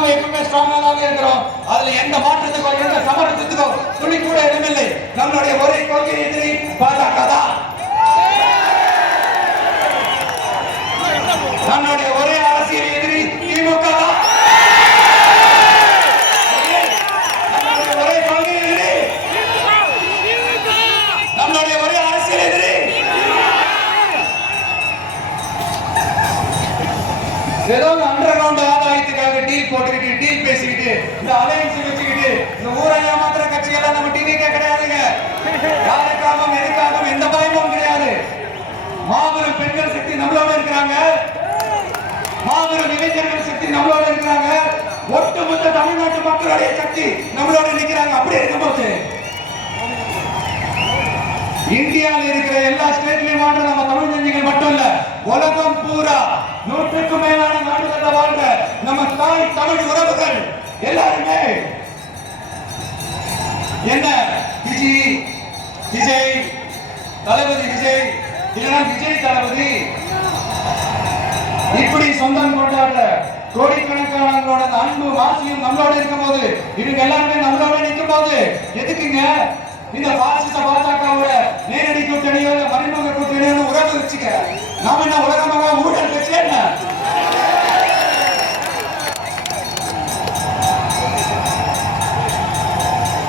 நாம எப்பவுமே ஸ்ட்ராங்காக இருக்கிறோம். அதுல எந்த மாற்றத்துக்கோ எந்த சமரசத்துக்கோ துளி கூட இடமில்லை. நம்மளுடைய ஒரே கொள்கை எதிரி பாஜக தான். நம்மளுடைய ஒரே அரசியல் எதிரி திமுக தான். நம்மளுடைய ஒரே கொள்கை எதிரி, நம்மளுடைய ஒரே அரசியல் எதிரி. ஏதோ அண்டர் கிரவுண்ட் ஆதாயத்துக்காக டீல் போட்டுக்கிட்டு டீல் பேசிக்கிட்டு இந்த அலையன்ஸ் வச்சுக்கிட்டு இந்த ஊரை ஏமாத்துற கட்சிகள் நம்ம டிவிக்கே கிடையாதுங்க. யாருக்காகவும் எதுக்காகவும் எந்த பயமும் கிடையாது. மாபெரும் பெண்கள் சக்தி நம்மளோட இருக்கிறாங்க. மாபெரும் இளைஞர்கள் சக்தி நம்மளோட இருக்கிறாங்க. ஒட்டுமொத்த தமிழ்நாட்டு மக்களுடைய சக்தி நம்மளோட நிற்கிறாங்க. அப்படி இருக்கும்போது இந்தியாவில் இருக்கிற எல்லா ஸ்டேட்லயும் வாழ்ற நம்ம தமிழ் நெஞ்சங்கள் மட்டும் இல்ல, உலகம் பூரா 100க்கும் மேலான நாடுகளில் வாழ்ற நம்ம தாய் தமிழ் உறவுகள் எல்லாருமே என்ன விஜய் தளபதி விஜய் இல்லைன்னா விஜய் தளபதி இப்படி சொந்தம் கொண்டாடுற கோடிக்கணக்கானவங்களோட அன்பு வாசியும் நம்மளோட இருக்கும் போது, இவங்க எல்லாருமே நம்மளோட நிற்கும் போது எதுக்குங்க இந்த பாசிச பாஜகவோட நேரடி கூட்டணியோ மறைமுக கூட்டணியோ உறவு வச்சுக்க? நாம என்ன உலகமாக ஊழல் வச்சு என்ன?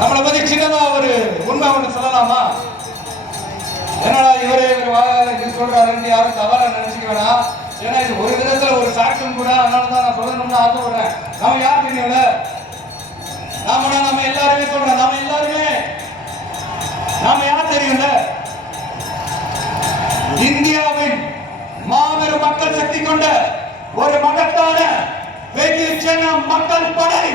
நம்மளை பத்தி சின்னதா ஒரு உண்மை ஒண்ணு சொல்லலாமா? என்னடா இவரே இவர் சொல்றாருன்னு யாரும் தவறா நினைச்சுக்க வேணாம். ஏன்னா இது ஒரு விதத்துல ஒரு சாட்சியம் கூட. அதனாலதான் நான் சொல்லணும்னு ஆசைப்படுறேன். நம்ம யார் தெரியல, நம்ம எல்லாருமே சொல்றோம். நாம யார் தெரியும்ல? இந்தியாவின் மாபெரும் மக்கள் சக்தி கொண்ட ஒரு மகத்தான வெகுஜன மக்கள் படை.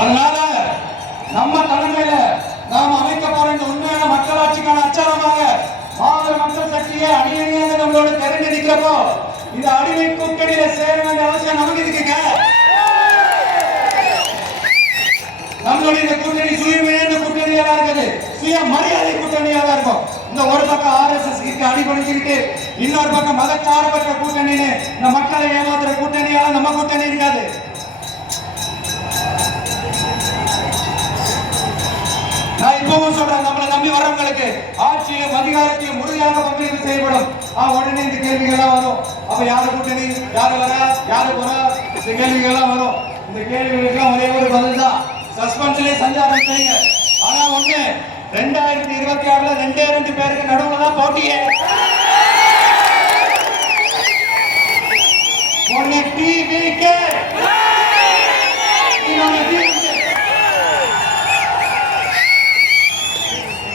அதனால நம்ம தலைமையில நாம் அமைக்க போற இந்த உண்மையான மக்களாட்சிக்கான அச்சாரமாக மாபெரும் மக்கள் சக்தியை அணியணியாக நம்மளோட திரண்டு நிற்கிறப்போ இந்த அடிமை கூட்டணியில சேர வேண்டிய அவசியம் நமக்கு இருக்குங்க. நம்மளுடைய இந்த கூட்டணி சுயமேந்த கூட்டணியாக இருக்குது, சுய மரியாதை கூட்டணியாக இருக்கும். இந்த ஒரு பக்கம் RSS அடிபணிச்சுக்கிட்டு இன்னொரு பக்கம் மதச்சார்பற்ற கூட்டணின்னு இந்த மக்களை ஏமாத்துற கூட்டணியாக நம்ம கூட்டணி இருக்காது. நான் இப்பவும் சொல்றேன், நம்மளை நம்பி வர்றவங்களுக்கு ஆட்சியும் அதிகாரத்தையும் முறையாக பங்களிப்பு செய்யப்படும். உடனே இந்த கேள்விகள்லாம் வரும். அப்ப யாரு கூட்டணி, யாரு வர, யாரு போற, இந்த கேள்விகள்லாம் வரும். இந்த கேள்விகளுக்கு ஒரே ஒரு பதில் தான், சஸ்பென்ஸ்லயே சஞ்சாரம் செய்யுங்க. ஆனா ஒண்ணு, 2026ல 2 பேருக்கு நடுவுல தான் போட்டியே. ஒன்னு டிவிகே,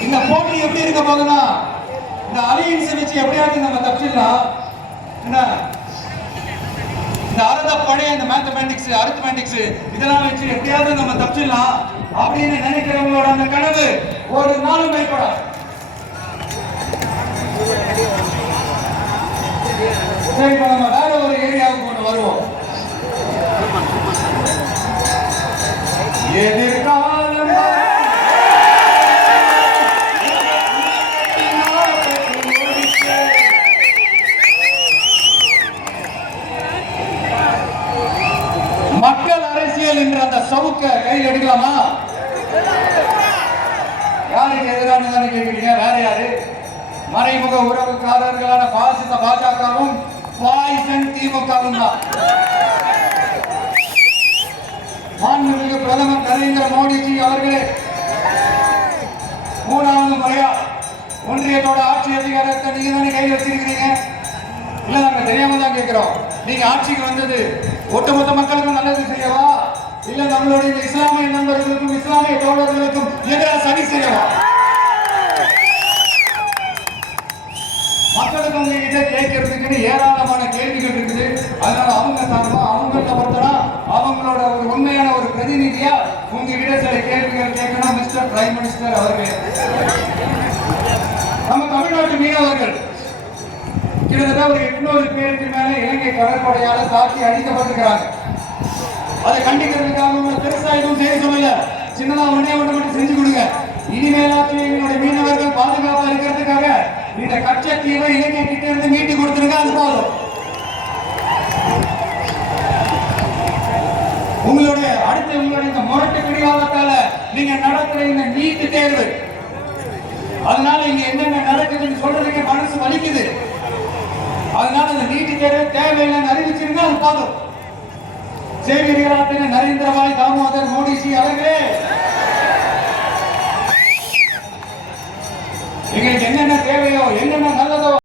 இந்த போட்டி எப்படி இருக்க போகுதுன்னா, இந்த அலையன்ஸ் வச்சு எப்படியாவது நம்ம தப்பிச்சிடலாம். என்ன இந்த பழைய இந்த மேத்தமேட்டிக்ஸ் அரித்மெட்டிக்ஸ் இதெல்லாம் வச்சு எப்படியாவது நம்ம தப்பிச்சிடலாம் அப்படின்னு நினைக்கிறவங்களோட அந்த கனவு ஒரு நாளும் மேற்படாது. சரி, நம்ம வேற ஒரு ஏரியாவுக்கு கொண்டு வருவோம். எதிர்காலம் மக்கள் அரசியல் என்ற அந்த சவுக்க கையில் எடுக்கலாமா? யாருக்கு எதிரான கேட்கிறீங்க? வேற யாரு? மறைமுக உறவுக்காரர்களான பாசிச பாஜகவும் பாய்சன் திமுகவும் தான். மாண்புமிகு பிரதமர் நரேந்திர மோடிஜி அவர்களே 3வது முறையா ஒன்றியத்தோட ஆட்சி அதிகாரத்தை நீங்க தானே கையில் வச்சிருக்கிறீங்க. இல்ல, நாங்க தெரியாம தான் கேட்கிறோம். நீங்க ஆட்சிக்கு வந்தது ஒட்டுமொத்த மக்களுக்கும் நல்லது செய்யவா, இல்ல நம்மளுடைய இஸ்லாமிய நண்பர்களுக்கும் இஸ்லாமிய தோழர்களுக்கும் எதிராக சதி செய்யவா? மக்களுக்கு உங்ககிட்ட கேட்கறதுக்குன்னு ஏராளமான கேள்விகள் இருக்குது. அதனால அவங்க சார்பா அவங்கள்ட்ட ஒருத்தரா அவங்களோட ஒரு உண்மையான ஒரு பிரதிநிதியா உங்ககிட்ட சில கேள்விகள் கேட்கணும். மிஸ்டர் பிரைம் மினிஸ்டர் அவர்களே, நம்ம தமிழ்நாட்டு மீனவர்கள் கிட்டத்தட்ட ஒரு 800 பேருக்கு மேல இலங்கை கடற்படையால தாக்கி அழிக்கப்பட்டிருக்கிறாங்க. அதை கண்டிக்கிறதுக்காக உங்களை பெருசா எதுவும் செய்ய சொல்லல. சின்னதா ஒண்ணே ஒண்ணு மட்டும் செஞ்சு கொடுங்க. இனிமேலாச்சும் எங்களுடைய மீனவர்கள் பாதுகாப்பா இருக்கிறதுக்காக இந்த கச்சத்தீவை இலங்கை கிட்ட இருந்து மீட்டு கொடுத்துருங்க. அது போதும். உங்களுடைய இந்த முரட்டு பிடிவாதத்தால நீங்க நடத்துற இந்த நீட் தேர்வு, அதனால இங்க என்னென்ன நடக்குதுன்னு சொல்றதுக்கு மனசு வலிக்குது. அதனால இந்த நீட் தேர்வு தேவையில்லைன்னு அறிவிச்சிருங்க. அது போதும். சேவையாளர் நரேந்திரபாய் தாமோதர் மோடிஜி அவர்களே, எங்களுக்கு என்னென்ன தேவையோ என்னென்ன நல்லதோ